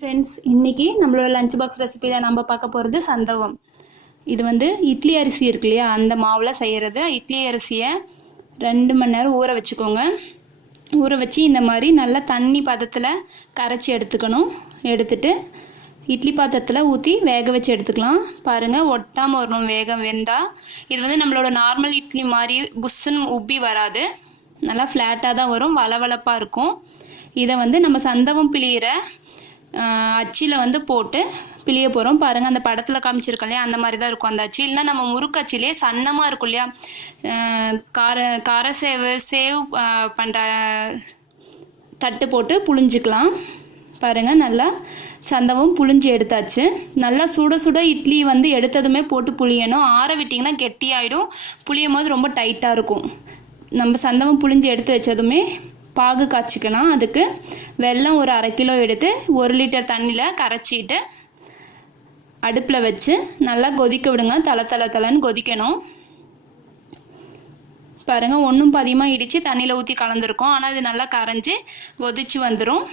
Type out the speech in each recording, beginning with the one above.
Friends, இன்றைக்கி நம்மளோட lunch box ரெசிபியில் நம்ம பார்க்க போகிறது சந்தவம். இது வந்து இட்லி அரிசி இருக்கு இல்லையா, அந்த மாவில் செய்கிறது. இட்லி அரிசியை 2 மணி நேரம் ஊற வச்சுக்கோங்க. ஊற வச்சு இந்த மாதிரி நல்லா தண்ணி பதத்தில் கரைச்சி எடுத்துக்கணும். எடுத்துட்டு இட்லி பாத்திரத்தில் ஊற்றி வேக வச்சு எடுத்துக்கலாம். பாருங்கள், ஒட்டாமல் வரணும் வெந்தால். இது வந்து நம்மளோட நார்மல் இட்லி மாதிரி புஷ்ஷுன்னு உப்பி வராது, நல்லா ஃப்ளாட்டாக தான் வரும், வளவளப்பாக இருக்கும். இதை வந்து நம்ம சந்தவம் பிழிகிற அச்சியில் வந்து போட்டு பிழிய போகிறோம். பாருங்கள், அந்த படத்தில் காமிச்சிருக்கோம் இல்லையா, அந்த மாதிரி தான் இருக்கும் அந்த அச்சு. இல்லைனா நம்ம முறுக்கு அச்சிலே சன்னமாக இருக்கும் இல்லையா, கார சேவ் பண்ணுற தட்டு போட்டு புழிஞ்சிக்கலாம். பாருங்கள், நல்லா சந்தவம் புழிஞ்சி எடுத்தாச்சு. நல்லா சுட சுட இட்லி வந்து எடுத்ததுமே போட்டு புளியணும். ஆற விட்டிங்கன்னா கெட்டியாயிடும், புளியும் போது ரொம்ப டைட்டாக இருக்கும். நம்ம சந்தவம் புழிஞ்சி எடுத்து வச்சதுமே பாகு காய்ச்சிக்கணும். அதுக்கு வெல்லம் ஒரு 1/2 கிலோ எடுத்து 1 லிட்டர் தண்ணியில் கரைச்சிட்டு அடுப்பில் வச்சு நல்லா கொதிக்க விடுங்க. தலை கொதிக்கணும். பாருங்கள், ஒன்றும் பாதியமாக இடித்து தண்ணியில் ஊற்றி கலந்துருக்கோம். ஆனால் அது நல்லா கரைஞ்சி கொதிச்சு வந்துடும்.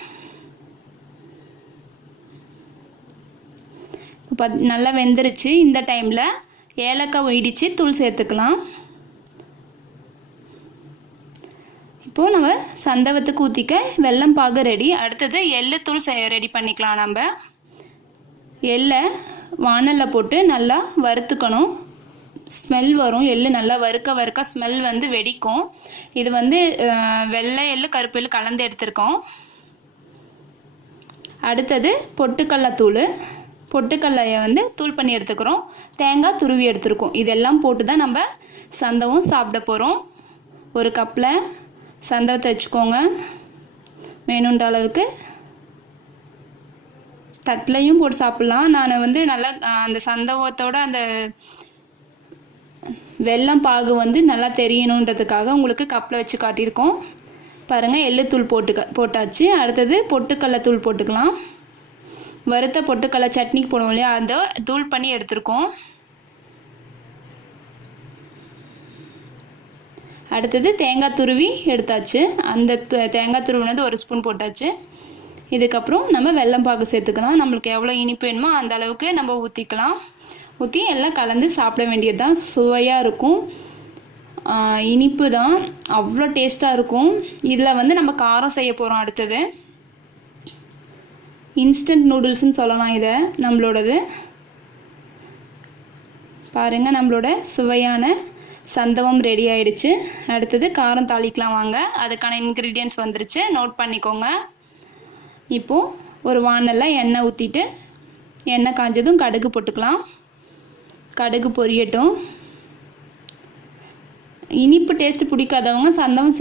இப்போ நல்லா வெந்துருச்சு. இந்த டைமில் ஏலக்காய் இடித்து தூள் சேர்த்துக்கலாம். இப்போது நம்ம சந்தவத்துக்கு ஊற்றிக்க வெல்லம் பாகு ரெடி. அடுத்தது எள்ளு தூள் ரெடி பண்ணிக்கலாம். நம்ம எள்ளை வானலில் போட்டு நல்லா வறுத்துக்கணும். ஸ்மெல் வரும், எள்ளு நல்லா வறுக்க ஸ்மெல் வந்து வெடிக்கும். இது வந்து வெள்ளை எள்ளு கருப்பு எள்ளு கலந்து எடுத்துருக்கோம். அடுத்தது பொட்டுக்கல்லையை வந்து தூள் பண்ணி எடுத்துக்கிறோம். தேங்காய் துருவி எடுத்துருக்கோம். இதெல்லாம் போட்டு தான் நம்ம சந்தவம் சாப்பிட போகிறோம். ஒரு கப்பில் சந்தவத்தை வச்சுக்கோங்க. வேணுன்ற அளவுக்கு தட்டிலையும் போட்டு சாப்பிட்லாம். நான் வந்து நல்லா அந்த சந்தவத்தோட அந்த வெல்லம் பாகு வந்து நல்லா தெரியணுன்றதுக்காக உங்களுக்கு கப்பில் வச்சு காட்டியிருக்கோம். பாருங்கள், எள்ளுத்தூள் போட்டாச்சு. அடுத்தது பொட்டுக்கடலை தூள் போட்டுக்கலாம். வறுத்த பொட்டுக்கடலை சட்னிக்கு போடுவோம் இல்லையா, அதை தூள் பண்ணி எடுத்துருக்கோம். அடுத்தது தேங்காய் துருவி எடுத்தாச்சு. அந்த தேங்காய் துருவினது 1 ஸ்பூன் போட்டாச்சு. இதுக்கப்புறம் நம்ம வெல்லம் பாகு சேர்த்துக்கலாம். நம்மளுக்கு எவ்வளோ இனிப்பு வேணுமோ அந்த அளவுக்கு நம்ம ஊற்றிக்கலாம். ஊற்றி எல்லாம் கலந்து சாப்பிட வேண்டியது தான். சுவையாக இருக்கும், இனிப்பு தான், அவ்வளோ டேஸ்ட்டாக இருக்கும். இதில் வந்து நம்ம காரம் செய்ய போகிறோம். அடுத்தது இன்ஸ்டன்ட் நூடுல்ஸ்ன்னு சொல்லலாம் இதை, நம்மளோடது. பாருங்கள், நம்மளோட சுவையான சந்தவம் ரெடி ஆயிடுச்சு. அடுத்தது காரம் தாளிக்கலாம் வாங்க. அதுக்கான இன்க்ரீடியன்ட்ஸ் வந்துருச்சு, நோட் பண்ணிக்கோங்க. இப்போது ஒரு வானலில் எண்ணெய் ஊற்றிட்டு எண்ணெய் காஞ்சதும் கடுகு போட்டுக்கலாம். கடுகு பொரியட்டும். இனிப்பு டேஸ்ட்டு பிடிக்காதவங்க சந்தவம்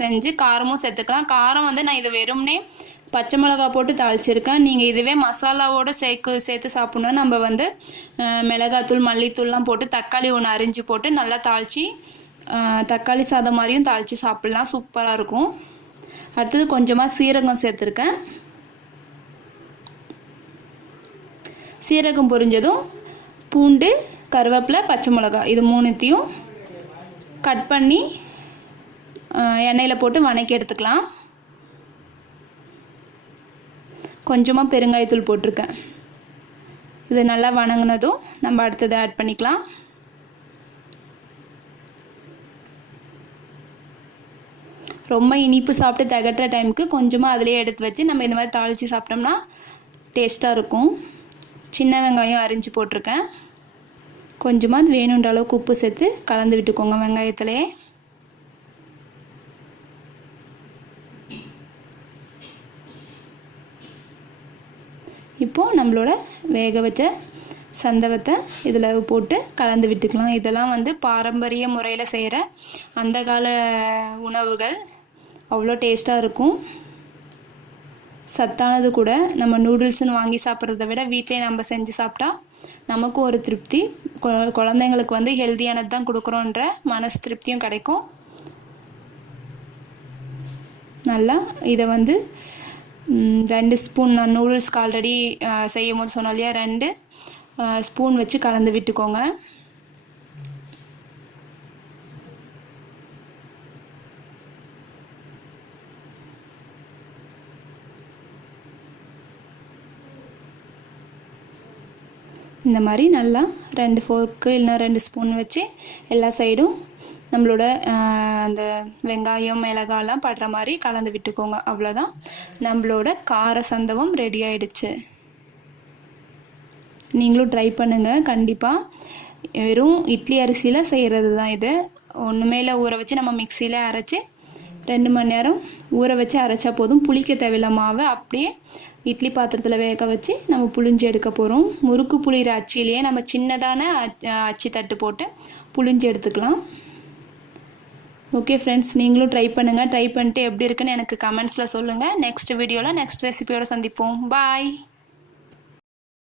செஞ்சு காரமும் சேர்த்துக்கலாம். காரம் வந்து நான் இதை வெறும்னே பச்சை மிளகா போட்டு தாளிச்சிருக்கேன். நீங்கள் இதுவே மசாலாவோடு சேர்த்து சாப்பிட்ணும். நம்ம வந்து மிளகாத்தூள் மல்லித்தூள்லாம் போட்டு தக்காளி ஒன்று அரிஞ்சு போட்டு நல்லா தாளித்து தக்காளி சாதம் மாதிரியும் தாளித்து சாப்பிட்லாம், சூப்பராக இருக்கும். அடுத்தது கொஞ்சமாக சீரகம் சேர்த்துருக்கேன். சீரகம் பொரிஞ்சதும் பூண்டு, கருவேப்பிலை, பச்சை மிளகா இது 3த்தையும் கட் பண்ணி எண்ணெயில் போட்டு வதக்கி எடுத்துக்கலாம். கொஞ்சமாக பெருங்காயத்தூள் போட்டிருக்கேன். இது நல்லா வதங்கினதும் நம்ம அடுத்தது ஆட் பண்ணிக்கலாம். ரொம்ப இனிப்பு சாப்பிட்டு திகட்டுற டைமுக்கு கொஞ்சமாக அதிலே எடுத்து வச்சு நம்ம இந்த மாதிரி தாளித்து சாப்பிட்டோம்னா டேஸ்ட்டாக இருக்கும். சின்ன வெங்காயம் அரிஞ்சு போட்டிருக்கேன். கொஞ்சமாக அது வேணுன்ற அளவுக்கு உப்பு சேர்த்து கலந்து விட்டுக்கோங்க வெங்காயத்திலே. இப்போது நம்மளோட வேக வச்ச சந்தவத்தை இதில் போட்டு கலந்து விட்டுக்கலாம். இதெல்லாம் வந்து பாரம்பரிய முறையில் செய்கிற அந்த கால உணவுகள், அவ்வளோ டேஸ்ட்டாக இருக்கும், சத்தானது கூட. நம்ம நூடுல்ஸ்னு வாங்கி சாப்பிட்றத விட வீட்டிலே நம்ம செஞ்சு சாப்பிட்டா நமக்கும் ஒரு திருப்தி, குழந்தைங்களுக்கு வந்து ஹெல்த்தியானது தான் கொடுக்குறோன்ற மனசு திருப்தியும் கிடைக்கும். நல்லா இதை வந்து 2 ஸ்பூன், நான் நூடுல்ஸ்க்கு ஆல்ரெடி செய்யும் போது சொன்னோம் இல்லையா, 2 ஸ்பூன் வச்சு கலந்து விட்டுக்கோங்க. இந்த மாதிரி நல்லா 2 ஃபோர்க்கு இல்லைனா 2 ஸ்பூன் வச்சு எல்லா சைடும் நம்மளோட அந்த வெங்காயம் மிளகாலாம் படுற மாதிரி கலந்து விட்டுக்கோங்க. அவ்வளோதான், நம்மளோட கார சந்தவம் ரெடி ஆயிடுச்சு. நீங்களும் ட்ரை பண்ணுங்கள் கண்டிப்பாக. வெறும் இட்லி அரிசியில் செய்கிறது தான் இது. ஒன்றுமே இல்லை, ஊற வச்சு நம்ம மிக்சியில் அரைச்சி 2 மணி நேரம் ஊற வச்சு அரைச்சா போதும். புளிக்க தேவையில்ல மாவை, அப்படியே இட்லி பாத்திரத்தில் வேக வச்சு நம்ம புளிஞ்சு எடுக்க போகிறோம். முறுக்கு புளிகிற அச்சிலேயே நம்ம சின்னதான அச்சி தட்டு போட்டு புளிஞ்சு எடுத்துக்கலாம். ஓகே ஃப்ரெண்ட்ஸ், நீங்களும் ட்ரை பண்ணுங்கள். ட்ரை பண்ணிட்டு எப்படி இருக்குன்னு எனக்கு கமெண்ட்ஸில் சொல்லுங்கள். நெக்ஸ்ட் வீடியோவில் நெக்ஸ்ட் ரெசிபியோடு சந்திப்போம். பாய்.